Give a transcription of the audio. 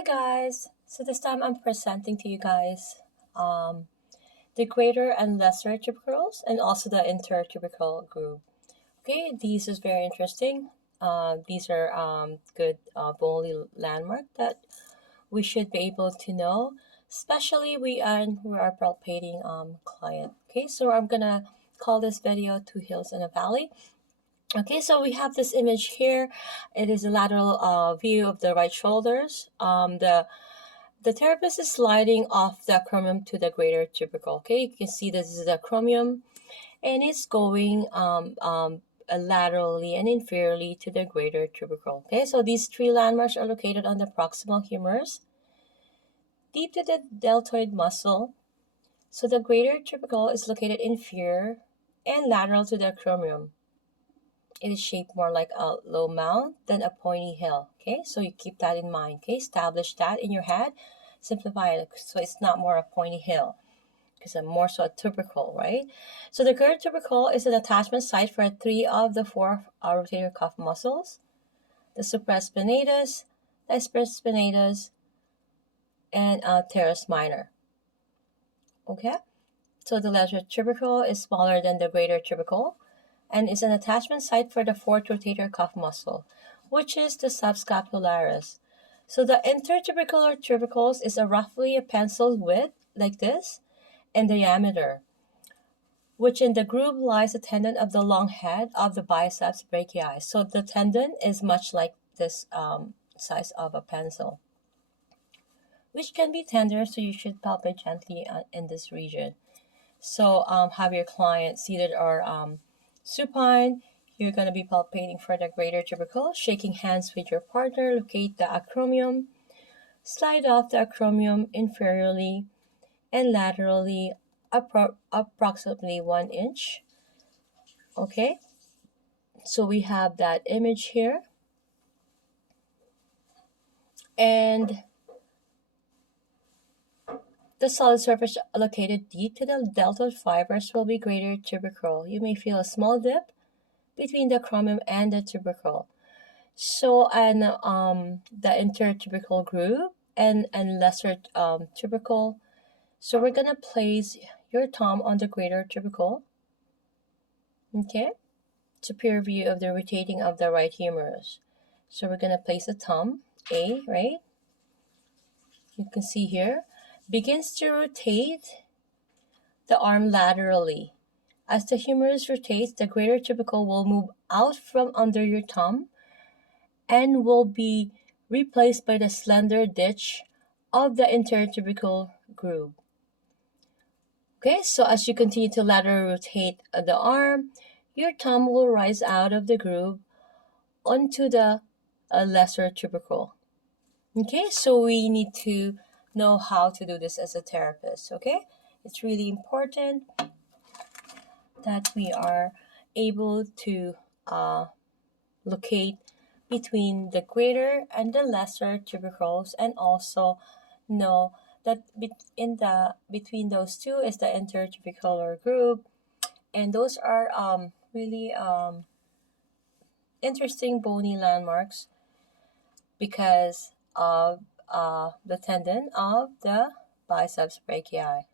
Hi guys! So this time I'm presenting to you guys the greater and lesser tubercles and also the intertubercular groove. Okay, these is very interesting. These are good bony landmark that we should be able to know, especially we are palpating client. Okay, so I'm gonna call this video Two Hills and a Valley. Okay, so we have this image here. It is a lateral view of the right shoulders. The therapist is sliding off the acromion to the greater tubercle. Okay, you can see this is the acromion, and it's going laterally and inferiorly to the greater tubercle. Okay, so these three landmarks are located on the proximal humerus, deep to the deltoid muscle. So the greater tubercle is located inferior and lateral to the acromion. It is shaped more like a low mount than a pointy hill. Okay, so you keep that in mind. Okay, establish that in your head. Simplify it so it's not more a pointy hill because I'm more so a tubercle, right? So the greater tubercle is an attachment site for three of the four rotator cuff muscles: the supraspinatus, spinatus, and teres minor. Okay, so the lesser tubercle is smaller than the greater tubercle and is an attachment site for the fourth rotator cuff muscle, which is the subscapularis. So the intertubercular tubercles is roughly a pencil width, like this, in diameter, which in the groove lies the tendon of the long head of the biceps brachii. So the tendon is much like this size of a pencil, which can be tender, so you should palpate gently in this region. So have your client seated or supine. You're going to be palpating for the greater tubercle, shaking hands with your partner, locate the acromion, slide off the acromion inferiorly and laterally approximately 1 inch. Okay, so we have that image here. And the solid surface located deep to the deltoid fibers will be greater tubercle. You may feel a small dip between the acromion and the tubercle. So, and the intertubercular groove and lesser tubercle. So we're gonna place your thumb on the greater tubercle. Okay, superior view of the rotating of the right humerus. So we're gonna place the thumb A, right? You can see here, begins to rotate the arm laterally. As the humerus rotates, the greater tubercle will move out from under your thumb and will be replaced by the slender ditch of the intertubercular groove. Okay, so as you continue to laterally rotate the arm, your thumb will rise out of the groove onto the lesser tubercle. Okay, so we need to know how to do this as a therapist. Okay, it's really important that we are able to locate between the greater and the lesser tubercles, and also know that between those two is the intertubercular groove, and those are really interesting bony landmarks because of the tendon of the biceps brachii.